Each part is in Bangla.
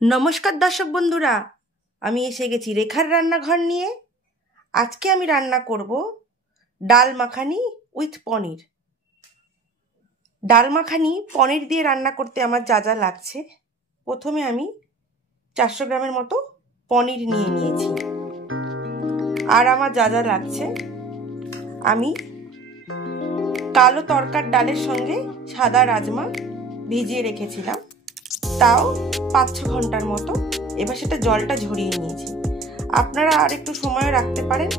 নমস্কার দর্শক বন্ধুরা, আমি এসে গেছি রেখার রান্নাঘর নিয়ে। আজকে আমি রান্না করব ডাল মাখানি উইথ পনির। ডাল মাখানি পনির দিয়ে রান্না করতে আমার যা যা লাগছে, প্রথমে আমি 400 গ্রামের মতো পনির নিয়ে নিয়েছি। আর আমার যা যা লাগছে, আমি কালো তরকার ডালের সঙ্গে সাদা রাজমা ভিজিয়ে রেখেছিলাম, তাও 5-6 ঘন্টার মতো। এবার সেটা জলটা ঝরিয়ে নিয়েছি। আপনারা আর একটু সময় রাখতে পারেন।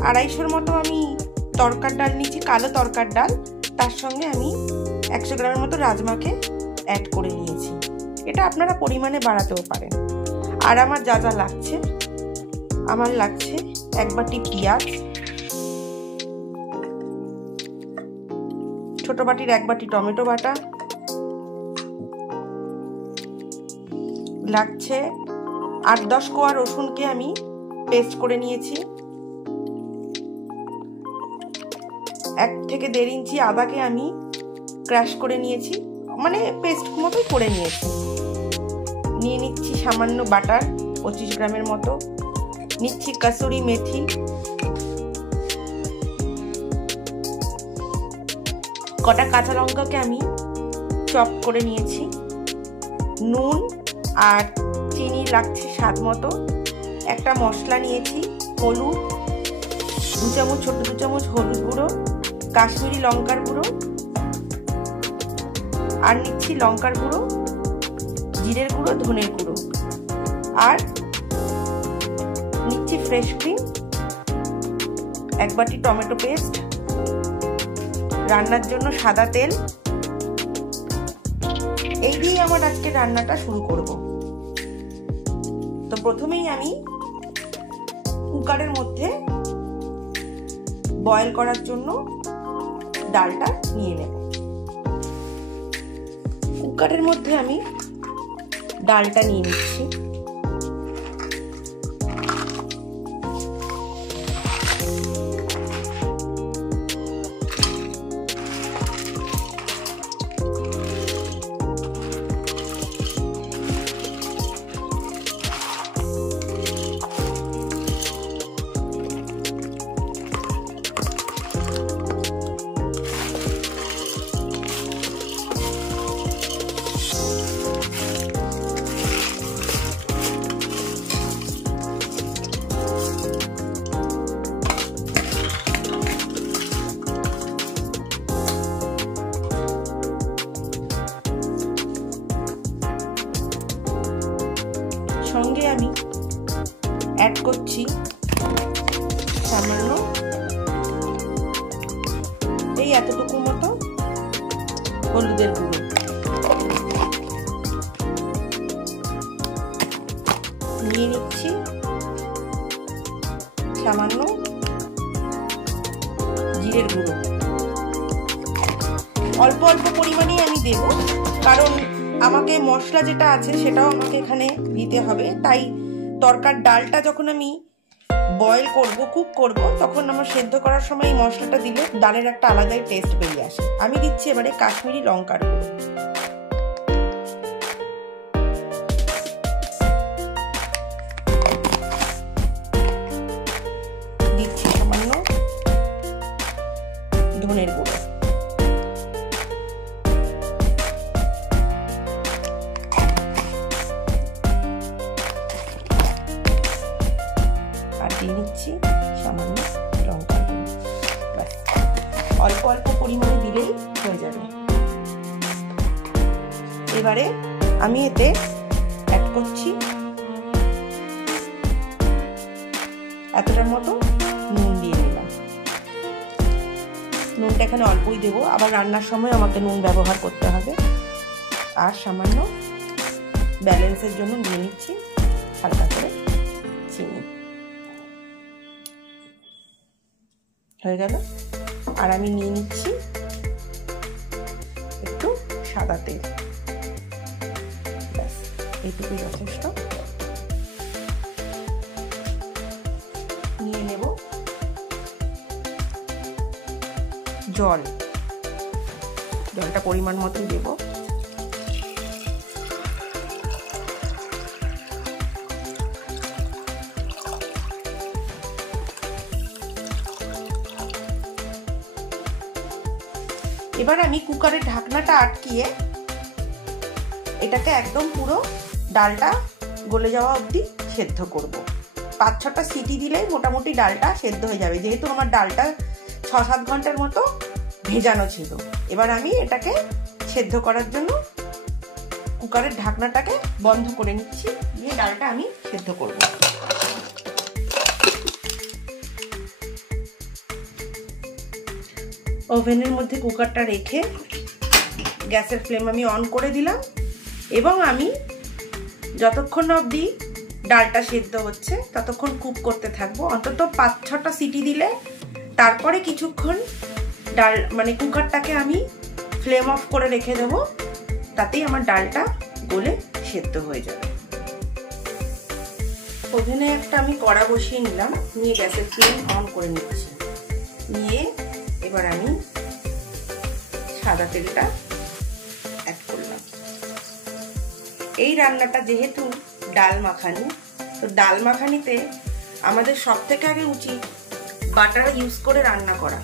250 মতো আমি তরকার ডাল নিয়েছি, কালো তরকার ডাল। তার সঙ্গে আমি 100 গ্রামের মতো রাজমাকে অ্যাড করে নিয়েছি। এটা আপনারা পরিমাণে বাড়াতেও পারেন। আর আমার যা যা লাগছে, আমার লাগছে 1 বাটি পেঁয়াজ, ছোট বাটির 1 বাটি টমেটো বাটা, লাগছে 8-10 কোয়া রসুনকে আমি পেস্ট করে নিয়েছি, 1 থেকে 1.5 ইঞ্চি আদাকে আমি ক্রাশ করে নিয়েছি, মানে পেস্ট মতোই করে নিয়েছি। নিয়ে নিচ্ছি সামান্য বাটার 25 গ্রামের মতো, নিচ্ছি কাসুরি মেথি, কটা কাঁচা লঙ্কাকে আমি চপ করে নিয়েছি, নুন আর চিনি লাগছে স্বাদ মতো, একটা মশলা নিয়েছি হলুদ, 2 চামচ ছোট 2 চামচ হলুদ গুঁড়ো, কাশ্মীরি লঙ্কার গুঁড়ো, আর নিচ্ছি লঙ্কার গুঁড়ো, জিরের গুঁড়ো, ধনের গুঁড়ো, আর নিচ্ছি ফ্রেশ ক্রিম, 1 বাটি টমেটো পেস্ট, রান্নার জন্য সাদা তেল। এই দিয়েই আমার আজকে রান্নাটা শুরু করব। তো প্রথমেই আমি কুকারের মধ্যে বয়েল করার জন্য ডালটা নিয়ে নেব। কুকারের মধ্যে আমি ডালটা নিয়ে নিচ্ছি। সঙ্গে আমি অ্যাড করছি সামান্য এই এতটুকু মতো হলুদের গুঁড়ো, নিয়ে নিচ্ছি সামান্য জিরের গুঁড়ো। অল্প অল্প পরিমাণেই আমি দেব, কারণ আমাকে মশলা যেটা আছে সেটাও আমাকে এখানে দিতে হবে। তাই তরকার ডালটা যখন আমি বয়েল করব, কুক করব, তখন আমার সেদ্ধ করার সময় এই মশলাটা দিলে ডালের একটা আলাদাই টেস্ট বেরিয়ে আসে। আমি দিচ্ছি এবারে কাশ্মীরি লঙ্কার গুঁড়ো, দিচ্ছি সামান্য ধনের গুঁড়ো, দিয়ে নিচ্ছি সামান্য লঙ্কার গুঁড়ো। ব্যাস, অল্প অল্প পরিমাণে দিলেই হয়ে যাবে। এবারে আমি এতে অ্যাড করছি এতটার মতো নুন দিয়ে দিলাম। নুনটা এখানে অল্পই দেবো, আবার রান্নার সময় আমাকে নুন ব্যবহার করতে হবে। আর সামান্য ব্যালেন্সের জন্য দিয়ে নিচ্ছি হালকা করে চিনি। হয়ে গেল। আর আমি নিয়ে নিচ্ছি একটু সাদা তেল। ব্যাস, এইটুকুই যথেষ্ট। নিয়ে নেব জল, জলটা পরিমাণ মতো দেব। এবার আমি কুকারের ঢাকনাটা আটকিয়ে এটাকে একদম পুরো ডালটা গলে যাওয়া অবধি সেদ্ধ করব। 5-6টা সিটি দিলেই মোটামুটি ডালটা সেদ্ধ হয়ে যাবে, যেহেতু আমার ডালটা 6-7 ঘন্টার মতো ভেজানো ছিল। এবার আমি এটাকে সেদ্ধ করার জন্য কুকারের ঢাকনাটাকে বন্ধ করে নিচ্ছি, দিয়ে ডালটা আমি সেদ্ধ করব। ওভেনের মধ্যে কুকারটা রেখে গ্যাসের ফ্লেম আমি অন করে দিলাম এবং আমি যতক্ষণ অবধি ডালটা সেদ্ধ হচ্ছে ততক্ষণ কুক করতে থাকবো। অন্তত 5-6টা সিটি দিলে তারপরে কিছুক্ষণ ডাল মানে কুকারটাকে আমি ফ্লেম অফ করে রেখে দেবো, তাতেই আমার ডালটা গলে সেদ্ধ হয়ে যাবে। ওভেনে একটা আমি কড়া বসিয়ে নিলাম, নিয়ে গ্যাসের ফ্লেম অন করে নিচ্ছি। নিয়ে এবার আমি সাদা তেলটা অ্যাড করলাম। এই রান্নাটা যেহেতু ডাল মাখানি, তো ডাল মাখানিতে আমাদের সব থেকে আগে উচিত বাটার ইউজ করে রান্না করা।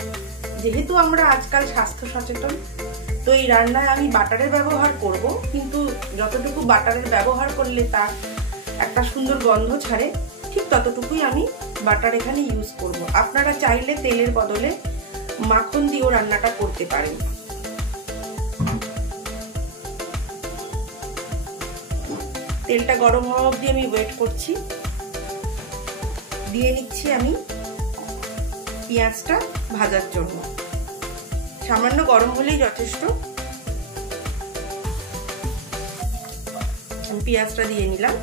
যেহেতু আমরা আজকাল স্বাস্থ্য সচেতন, তো এই রান্নায় আমি বাটারের ব্যবহার করব, কিন্তু যতটুকু বাটারের ব্যবহার করলে তার একটা সুন্দর গন্ধ ছাড়ে, ঠিক ততটুকুই আমি বাটার এখানে ইউজ করব। আপনারা চাইলে তেলের বদলে মাখন দিয়েও রান্নাটা করতে পারেন। তেলটা গরম হওয়া অবধি আমি ওয়েট করছি। দিয়ে নিচ্ছি আমি পেঁয়াজটা ভাজার জন্য। সামান্য গরম হলেই যথেষ্ট। আমি পেঁয়াজটা দিয়ে নিলাম।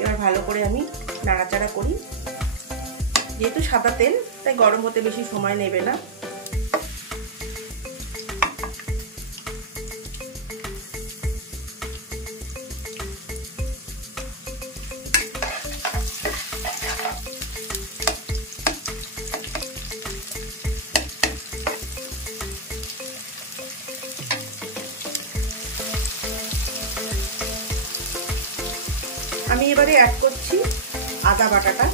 এবার ভালো করে আমি নাড়াচাড়া করি। যেহেতু সাদা তেল, তাই গরম হতে বেশি সময় নেবে না। আমি এবারে অ্যাড করছি আদা বাটাটা।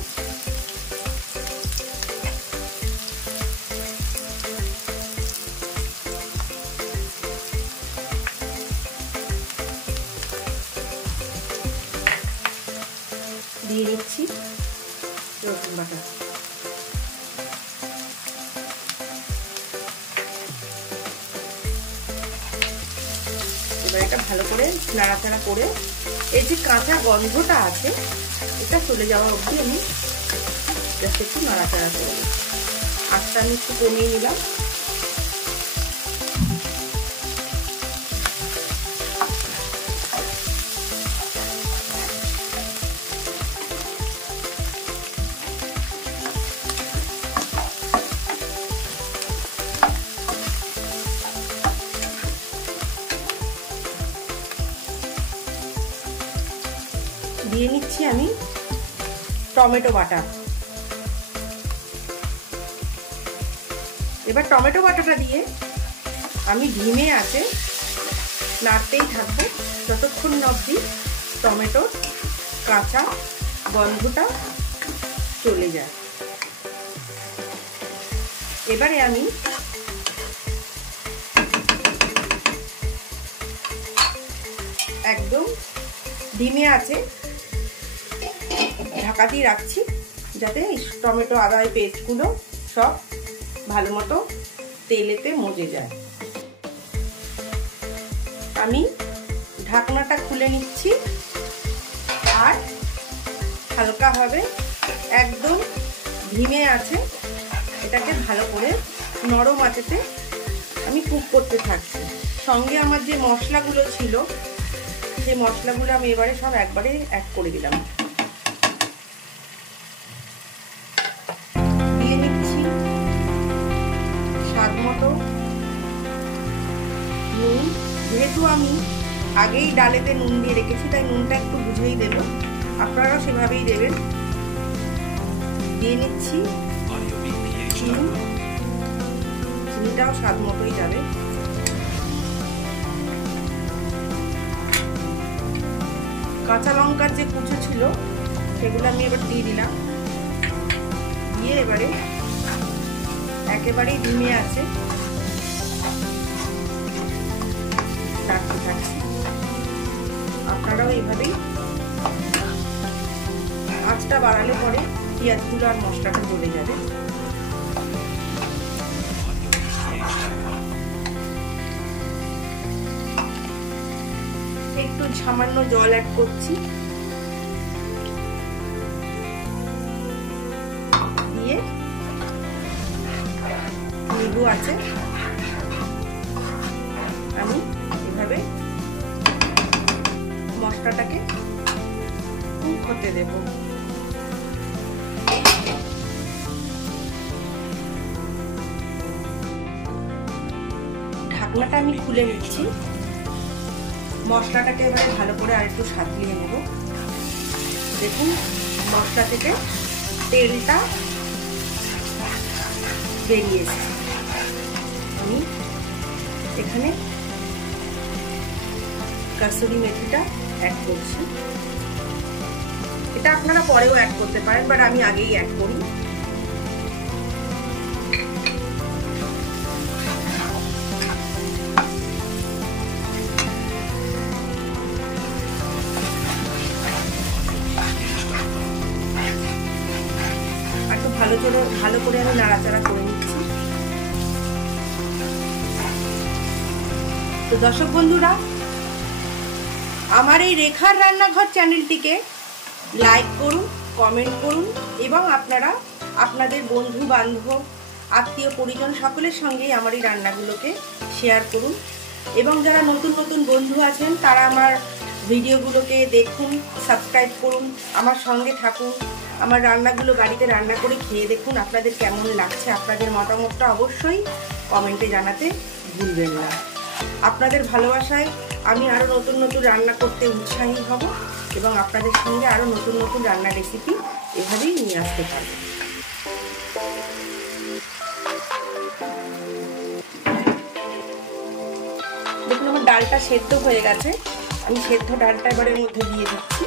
দিয়ে নিচ্ছি রসুন বাটা। এবার এটা ভালো করে নাড়াচাড়া করে এই যে কাঁচা গন্ধটা আছে এটা চলে যাওয়া অবধি আমি জাস্ট একটু নাড়াচাড়া করব। আঁচটা আমি একটু কমিয়ে নিলাম। দিয়ে নিচ্ছি আমি টমেটো বাটা। এবার টমেটো বাটাটা দিয়ে আমি ধিমে আঁচে নাড়তেই থাকবো যতক্ষণ না অবধি টমেটোর কাঁচা গন্ধটা চলে যায়। এবারে আমি একদম ধিমে আঁচে ঢাকা দিয়ে রাখছি, যাতে টমেটো আদার পেস্টগুলো সব ভালো মতো তেলেতে মজে যায়। আমি ঢাকনাটা খুলে নিচ্ছি আর হালকাভাবে একদম ধিমে আছে এটাকে ভালো করে নরম আঁচেতে আমি কুক করতে থাকছি। সঙ্গে আমার যে মশলাগুলো ছিল সেই মশলাগুলো আমি এবারে সব একবারে অ্যাড করে দিলাম। দিয়ে নিচ্ছি স্বাদ মতো নুন। যেহেতু আমি আগেই ডালেতে নুন দিয়ে রেখেছি তাই নুনটা একটু বুঝেই দেব, আপনারাও সেভাবেই দেবেন। দিয়ে নিচ্ছি চিনি, চিনিটাও স্বাদ মতোই যাবে। কাঁচা লঙ্কার যে কুচো ছিল সেগুলো আমি এবার দিয়ে দিলাম। দিয়ে এবারে একেবারেই ধিমে আছে নাড়তে থাকছি। আপনারাও এইভাবেই আঁচটা বাড়ালে পরে পেঁয়াজগুলো আর মশলাটা জ্বলে যাবে। একটু সামান্য জল অ্যাড করছি, দিয়ে লেবু আছে আমি এভাবে মশলাটাকে কুক হতে দেব। ঢাকনাটা আমি খুলে নিচ্ছি। মশলাটাকে এবারে ভালো করে আর একটু সাঁতলিয়ে নেব। দেখুন মশলা থেকে তেলটা বেরিয়ে এসেছে। আমি এখানে কাসুরি মেথিটা অ্যাড করছি। এটা আপনারা পরেও অ্যাড করতে পারেন, বাট আমি আগেই অ্যাড করি। ভালো করে আমি নাড়াচাড়া করে নিচ্ছি। তো দর্শক বন্ধুরা, আমার এই রেখার রান্নাঘর চ্যানেলটিকে লাইক করুন, কমেন্ট করুন এবং আপনারা আপনাদের বন্ধু বান্ধব আত্মীয় পরিজন সকলের সঙ্গেই আমার এই রান্নাগুলোকে শেয়ার করুন। এবং যারা নতুন নতুন বন্ধু আছেন তারা আমার ভিডিওগুলোকে দেখুন, সাবস্ক্রাইব করুন, আমার সঙ্গে থাকুন। আমার রান্নাগুলো বাড়িতে রান্না করে খেয়ে দেখুন আপনাদের কেমন লাগছে। আপনাদের মতামতটা অবশ্যই কমেন্টে জানাতে ভুলবেন না। আপনাদের ভালোবাসায় আমি আরও নতুন নতুন রান্না করতে উৎসাহী হব এবং আপনাদের সঙ্গে আরও নতুন নতুন রান্নার রেসিপি এভাবেই নিয়ে আসতে পারব। দেখুন আমার ডালটা সেদ্ধ হয়ে গেছে। আমি সেদ্ধ ডালটা এবারে মধ্যে দিয়ে দিচ্ছি।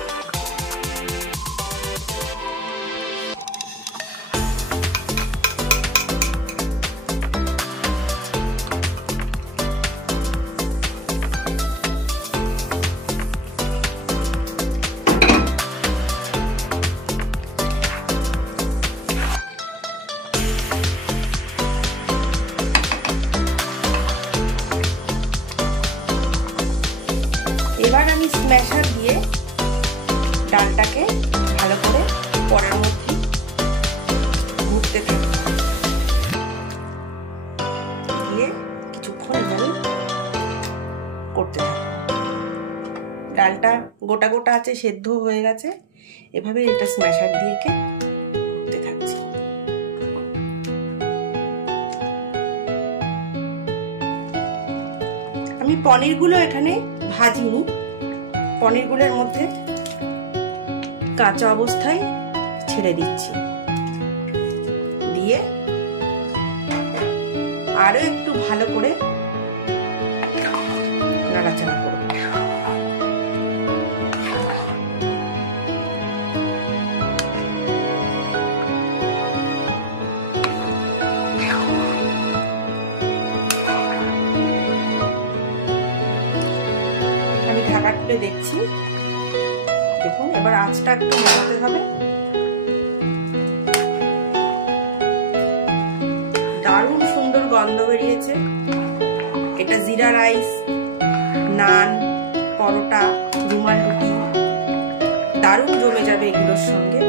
এবার আমি স্ম্যাশার দিয়ে ডালটাকে ভালো করে পরের মধ্যে ঘুরতে থাকি, দিয়ে কিছুক্ষণ এভাবে করতে থাকি। ডালটা গোটা গোটা আছে, সেদ্ধ হয়ে গেছে, এভাবে এটা স্ম্যাশার দিয়ে ঘুরতে থাকছি। আমি পনিরগুলো এখানে ভাজিনি, পনিরগুলোর মধ্যে কাঁচা অবস্থায় ছেড়ে দিচ্ছি। দিয়ে আরো একটু ভালো করে নাড়াচাড়া করব। ঢাকা খুলে দেখছি। দেখুন এবার আঁচটা একটু বাড়াতে হবে। দারুণ সুন্দর গন্ধ বেরিয়েছে। এটা জিরা রাইস, নান, পরোটা, রুমাল রুটি দারুণ জমে যাবে এগুলোর সঙ্গে।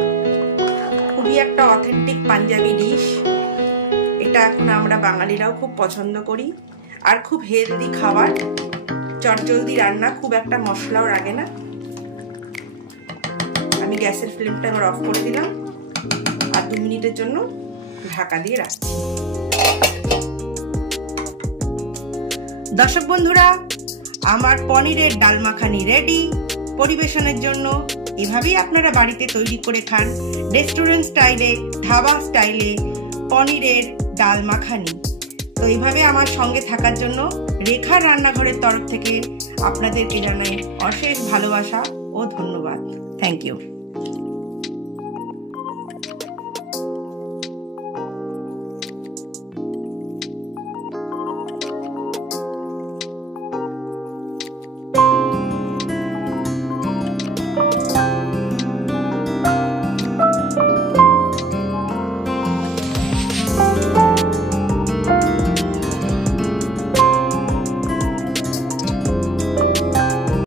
খুবই একটা অথেন্টিক পাঞ্জাবি ডিশ। এটা এখন আমরা বাঙালিরাও খুব পছন্দ করি আর খুব হেলদি খাবার। চটজলদি রান্না, খুব একটা মশলাও লাগে না। আমি গ্যাসের ফ্লেমটা এবার অফ করে দিলাম আর 2 মিনিটের জন্য ঢাকা দিয়ে রাখছি। দর্শক বন্ধুরা, আমার পনিরের ডাল মাখানি রেডি পরিবেশনের জন্য। এভাবেই আপনারা বাড়িতে তৈরি করে খান রেস্টুরেন্ট স্টাইলে, ধাবা স্টাইলে পনিরের ডাল মাখানি। তো এইভাবে আমার সঙ্গে থাকার জন্য রেখার রান্নাঘরের তরফ থেকে আপনাদেরকে জানাই অশেষ ভালোবাসা ও ধন্যবাদ। Thank you.